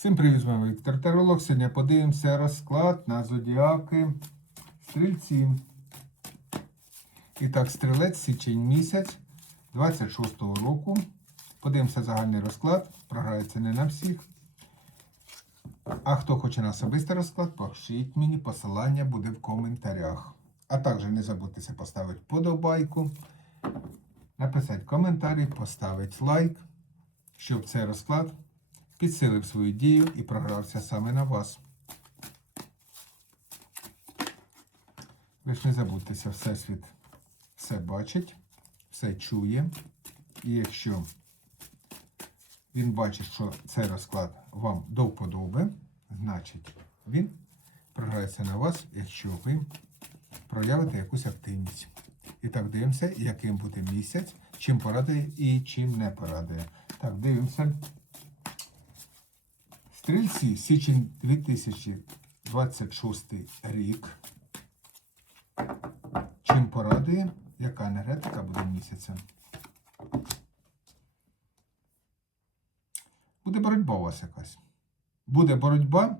Всім привіт, з вами Віктор Таролог. Сьогодні подивимося розклад на зодіаки стрільці. І так, стрілець січень місяць 26-го року. Подивимося загальний розклад. Програється не на всіх. А хто хоче на особистий розклад, пишіть мені, посилання буде в коментарях. А також не забудьте поставити подобайку, написати коментарі, поставити лайк, щоб цей розклад підсилив свою дію і програвся саме на вас. Ви ж не забудьтеся, Всесвіт все бачить, все чує. І якщо він бачить, що цей розклад вам до вподоби, значить він програється на вас, якщо ви проявите якусь активність. І так дивимося, яким буде місяць, чим порадує і чим не порадує. Так, дивимося. Стрільці, січень 2026 рік. Чим порадує, яка енергетика буде місяцем? Буде боротьба у вас якась. Буде боротьба,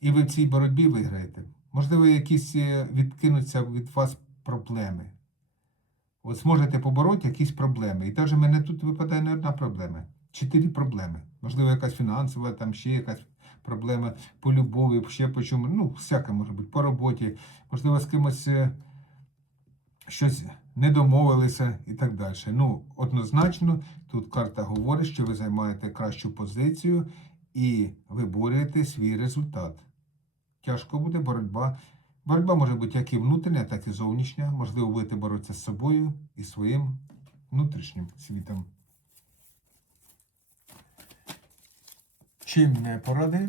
і ви в цій боротьбі виграєте. Можливо, якісь е, відкинуться від вас проблеми. От зможете побороти якісь проблеми. І навіть в мене тут випадає не одна проблема. Чотири проблеми. Можливо, якась фінансова, там ще якась проблема по любові, ще по чому. Ну, всяке може бути, по роботі. Можливо, з кимось е, щось не домовилися і так далі. Ну, однозначно, тут карта говорить, що ви займаєте кращу позицію і виборюєте свій результат. Тяжко буде боротьба. Боротьба може бути як і внутрішня, так і зовнішня. Можливо, будете боротися з собою і своїм внутрішнім світом. Чим не поради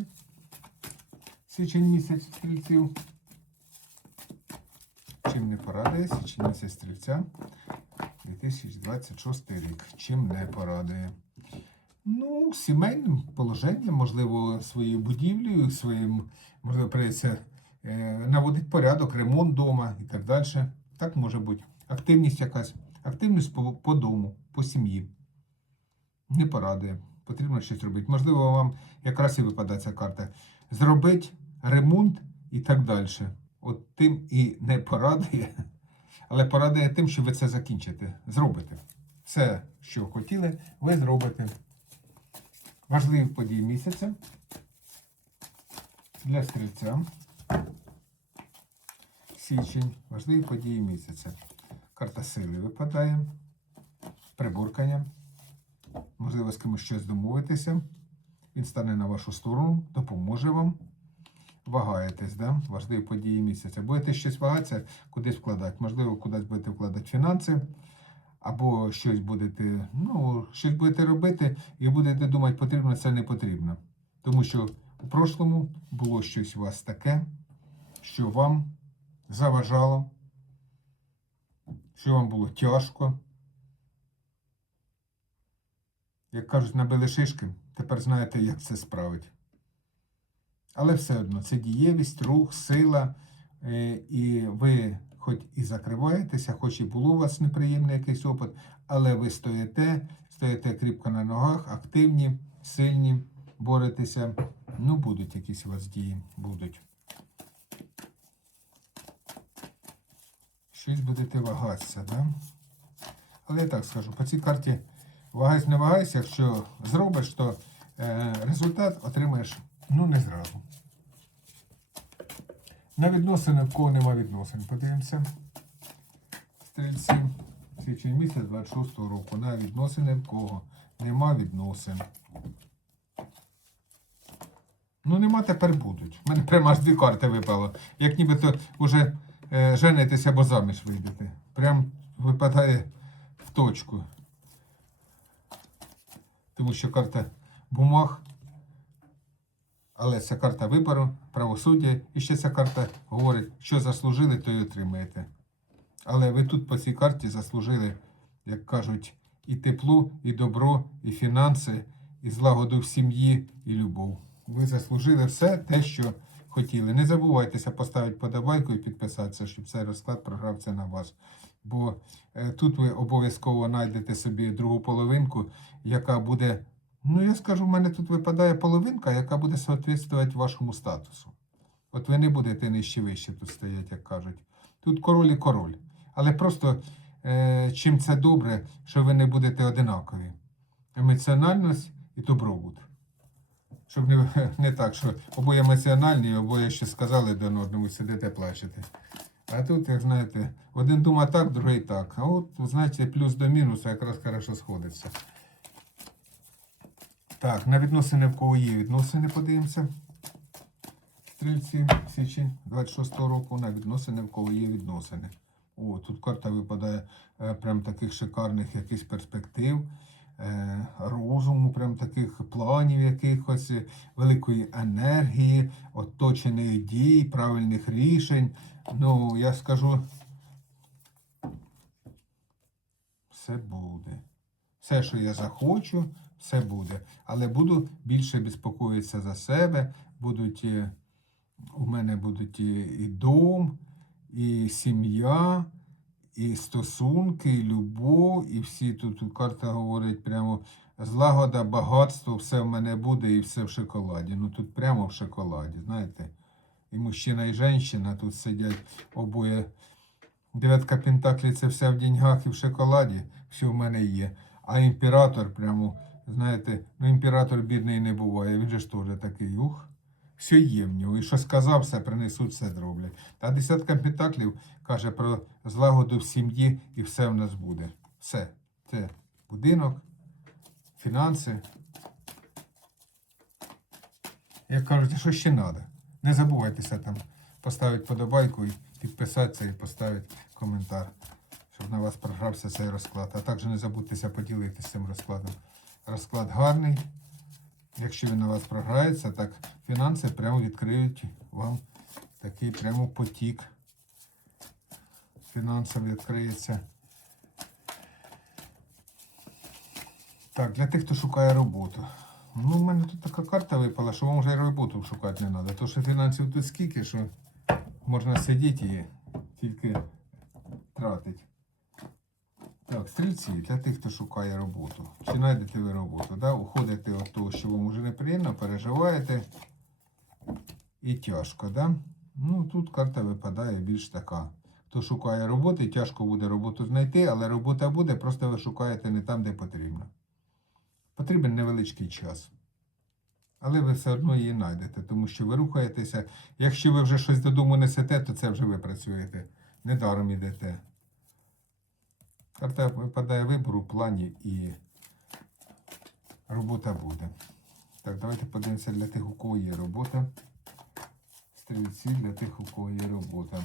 січень місяць стрільців? Чим не порадує січень місяць стрільця 2026 рік. Чим не порадує? Ну, сімейним положенням, можливо, своєю будівлею, своїм, можливо, прийдеться е, порядок, ремонт вдома і так далі. Так може бути. Активність якась, активність по, по дому, по сім'ї. Не порадує. Потрібно щось робити. Можливо, вам якраз і випадає ця карта. Зробити ремонт і так далі. От тим і не порадує, але порадує тим, що ви це закінчите. Зробите. Все, що хотіли, ви зробите. Важливі події місяця для стрільця. Січень. Важливі події місяця. Карта сили випадає. Прибуркання. Можливо, з кимось щось домовитися. Він стане на вашу сторону, допоможе вам. Вагаєтесь, да? важливі події місяця. Будете щось вагатися, кудись вкладати. Можливо, кудись будете вкладати фінанси, або щось будете, ну, щось будете робити, і будете думати, потрібно це не потрібно. Тому що у прошлому було щось у вас таке, що вам заважало, що вам було тяжко. Як кажуть, набили шишки, тепер знаєте, як це справити. Але все одно це дієвість, рух, сила, е, і ви хоч і закриваєтеся, хоч і було у вас неприємний якийсь опит, але ви стоїте, стоїте кріпко на ногах, активні, сильні, боретеся. Ну, будуть якісь у вас дії, будуть. Щось будете вагатися, да? Але я так скажу, по цій карті вагайся, не вагайся, якщо зробиш, то е, результат отримаєш ну не зразу. На відносини, в кого нема відносин. Подивимося. Стрільці. Січень місяць 26 року. На відносини в кого нема відносин. Ну, нема тепер будуть. У мене прямо аж дві карти випало. Як нібито вже е, женитесь або заміж вийдете. Прям випадає в точку. Тому що карта бумаг. Але ця карта вибору, правосуддя, і ще ця карта говорить, що заслужили, то й отримаєте. Але ви тут по цій карті заслужили, як кажуть, і тепло, і добро, і фінанси, і злагоду в сім'ї, і любов. Ви заслужили все те, що хотіли. Не забувайтеся поставити подобайку і підписатися, щоб цей розклад програвся на вас. Бо е, тут ви обов'язково знайдете собі другу половинку, яка буде Ну, я скажу, в мене тут випадає половинка, яка буде соответствувати вашому статусу. От ви не будете нижче вище тут стоять, як кажуть. Тут король і король. Але просто е, чим це добре, що ви не будете одинакові. Емоціональність і добробут. Щоб не, не так, що обоє емоціональні, обоє ще сказали один одному, сидите, плачете. А тут, як знаєте, один дума так, другий так. А от, знаєте, плюс до мінусу якраз хорошо сходиться. Так, на відносини в кого є відносини, подивимося. Стрільці, січень 26-го року на відносини, в кого є відносини. О, тут карта випадає е, прям таких шикарних якихось перспектив, розуму, прям таких планів якихось, е, великої енергії, оточених дій, правильних рішень. Ну, я скажу, все буде. Все, що я захочу, все буде. Але буду більше безпокоїтися за себе. Будуть, е, у мене будуть і дом, і сім'я, і стосунки, і любов, і всі тут, карта говорить прямо злагода, багатство, все в мене буде і все в шоколаді. Ну тут прямо в шоколаді, знаєте. І мужчина, і жінка тут сидять обоє. Дев'ятка Пентаклі це все в деньгах і в шоколаді, все в мене є. А імператор прямо, знаєте, ну імператор бідний не буває, він же ж теж такий ух. Все є в нього. І що сказав, все принесуть, все зроблять. Та десятка пентаклів каже про злагоду в сім'ї і все в нас буде. Все. Це будинок, фінанси. Як кажуть, що ще треба? Не забувайтеся там поставити подобайку і підписатися і поставити коментар, щоб на вас програвся цей розклад. А також не забудьтеся поділитися цим розкладом. Розклад гарний. Якщо він на вас програється, так фінанси прямо відкриють вам такий прямо потік. Фінансів відкриється. Так, для тих, хто шукає роботу. Ну, в мене тут така карта випала, що вам вже роботу шукати не треба. Тому що фінансів тут скільки, що можна сидіти і тільки тратити. Так, стрільці, для тих, хто шукає роботу. Чи знайдете ви роботу? Да? Уходите від того, що вам вже неприємно, переживаєте і тяжко, да? Ну, тут карта випадає більш така. Хто шукає роботи, тяжко буде роботу знайти, але робота буде, просто ви шукаєте не там, де потрібно. Потрібен невеличкий час. Але ви все одно її знайдете, тому що ви рухаєтеся. Якщо ви вже щось додому несете, то це вже ви працюєте. Недаром ідете. Карта випадає вибор у плані і робота буде. Так, давайте подивимося для тих, у кого є робота. Стрільці для тих, у кого є робота.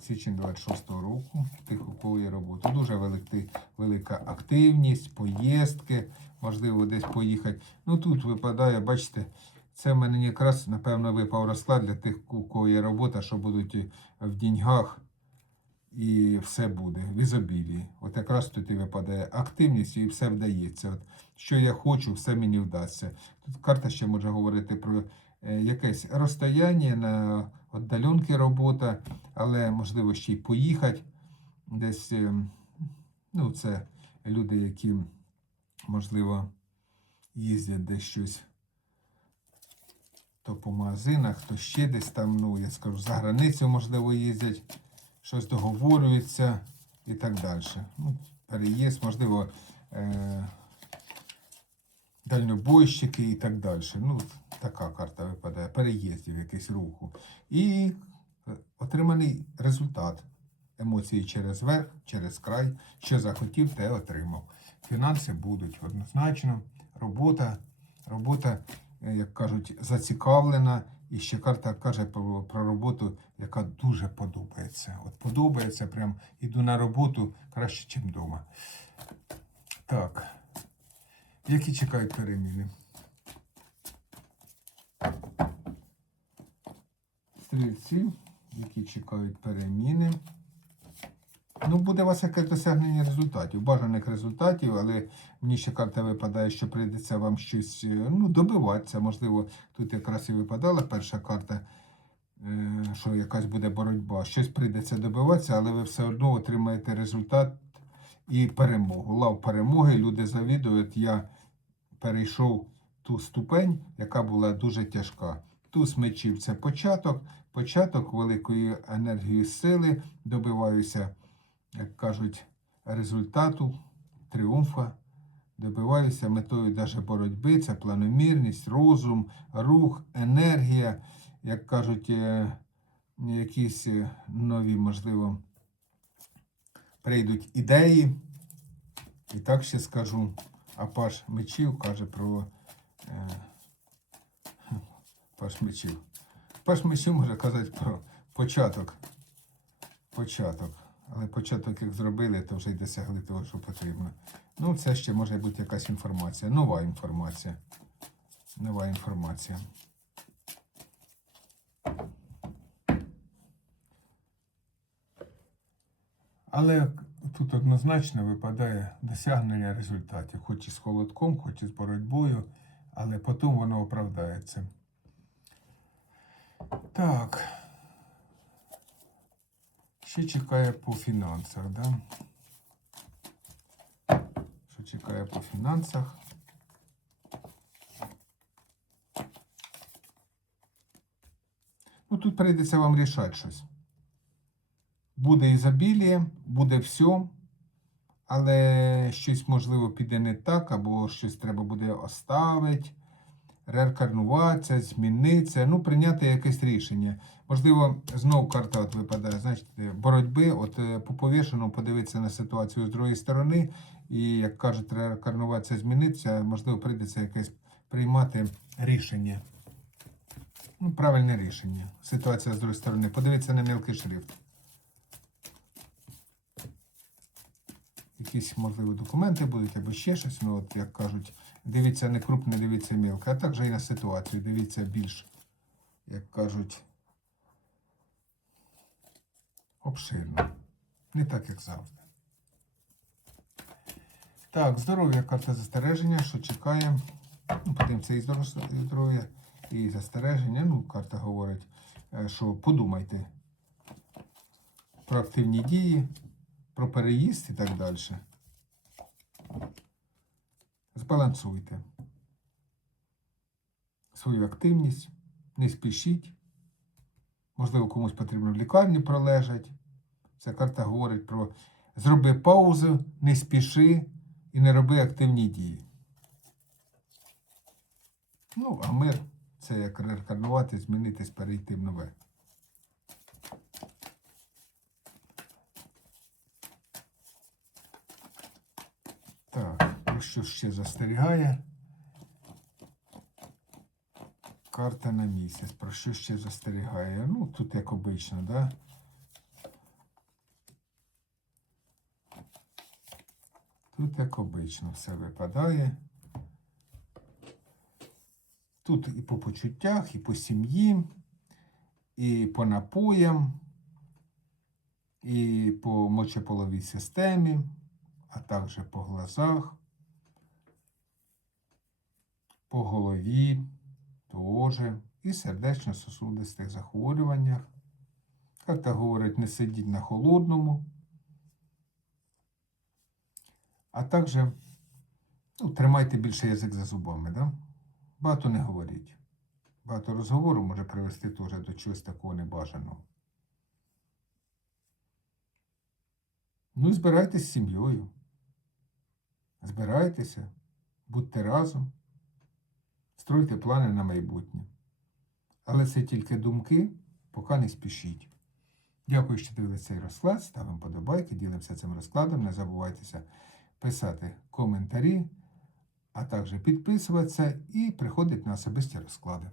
Січень 26-го року, тих, у кого є робота. Дуже велика, велика активність, поїздки, можливо, десь поїхати. Ну тут випадає, бачите, це в мене якраз, напевно, випав розклад для тих, у кого є робота, що будуть в деньгах і все буде в ізобілії. От якраз тут і випадає активність і все вдається. От, що я хочу, все мені вдасться. Тут карта ще може говорити про е, якесь розстояння на віддаленки робота, але можливо ще й поїхати. Десь, е, ну, це люди, які, можливо, їздять десь щось. То по магазинах, то ще десь там, ну, я скажу, за границю, можливо, їздять щось договорюються і так далі. Ну, переїзд, можливо, е- дальнобойщики і так далі. Ну, така карта випадає, переїздів, якийсь руху. І е, отриманий результат. Емоції через верх, через край. Що захотів, те отримав. Фінанси будуть однозначно. Робота, робота, е, як кажуть, зацікавлена. І ще карта каже про, про роботу, яка дуже подобається. От подобається, прям іду на роботу краще, ніж вдома. Так. Які чекають переміни? Стрільці, які чекають переміни. Ну, буде у вас якесь досягнення результатів, бажаних результатів, але мені ще карта випадає, що прийдеться вам щось е, ну, добиватися. Можливо, тут якраз і випадала перша карта, е, що якась буде боротьба. Щось прийдеться добиватися, але ви все одно отримаєте результат і перемогу. Лав перемоги, люди завідують, я перейшов ту ступень, яка була дуже тяжка. Туз мечів це початок, початок великої енергії сили, добиваюся, як кажуть, результату, тріумфа, добиваюся метою даже боротьби, це планомірність, розум, рух, енергія, як кажуть, е, якісь е, нові, можливо, прийдуть ідеї. І так ще скажу, а Паш Мечів каже про е, Паш Мечів. Паш Мечів може казати про початок. Початок. Але початок, як зробили, то вже й досягли того, що потрібно. Ну, це ще може бути якась інформація. Нова інформація. Нова інформація. Але тут однозначно випадає досягнення результатів, хоч і з холодком, хоч і з боротьбою, але потім воно оправдається. Так. Що чекає по фінансах, да? Що чекає по фінансах? Ну, тут прийдеться вам рішати щось. Буде ізобілія, буде все, але щось можливо піде не так, або щось треба буде оставити, реінкарнуватися, змінитися, ну, прийняти якесь рішення. Можливо, знову карта от випадає, значить, боротьби, от е, по повішеному подивитися на ситуацію з другої сторони, і, як кажуть, реінкарнуватися, змінитися, можливо, прийдеться якесь приймати рішення. Ну, правильне рішення. Ситуація з другої сторони. Подивитися на мілкий шрифт. Якісь, можливо, документи будуть або ще щось. Ну, от, як кажуть, дивіться не крупне, дивіться мілко. А також і на ситуацію. Дивіться більш, як кажуть, обширно. Не так, як завжди. Так, здоров'я, карта застереження, що чекає. Ну, подивимося і здоров'я, і застереження. Ну, карта говорить, е, що подумайте про активні дії, про переїзд і так далі. Збалансуйте свою активність, не спішіть. Можливо, комусь потрібно в лікарні пролежать. Ця карта говорить про зроби паузу, не спіши і не роби активні дії. Ну, а мир це як реінкарнувати, змінитись, перейти в нове. Так, про що ще застерігає? Карта на місяць. Про що ще застерігає? Ну, тут як обично, да? Тут як обично все випадає. Тут і по почуттях, і по сім'ї, і по напоям, і по мочеполовій системі, а також по глазах, по голові теж, і сердечно-сосудистих захворюваннях. Карта говорить, не сидіть на холодному. А також ну, тримайте більше язик за зубами. Да? Багато не говоріть. Багато розговору може привести теж до чогось такого небажаного. Ну і збирайтесь з сім'єю. Збирайтеся, будьте разом, стройте плани на майбутнє. Але це тільки думки, поки не спішіть. Дякую, що дивилися цей розклад. Ставимо подобайки, ділимося цим розкладом. Не забувайтеся писати коментарі, а також підписуватися і приходити на особисті розклади.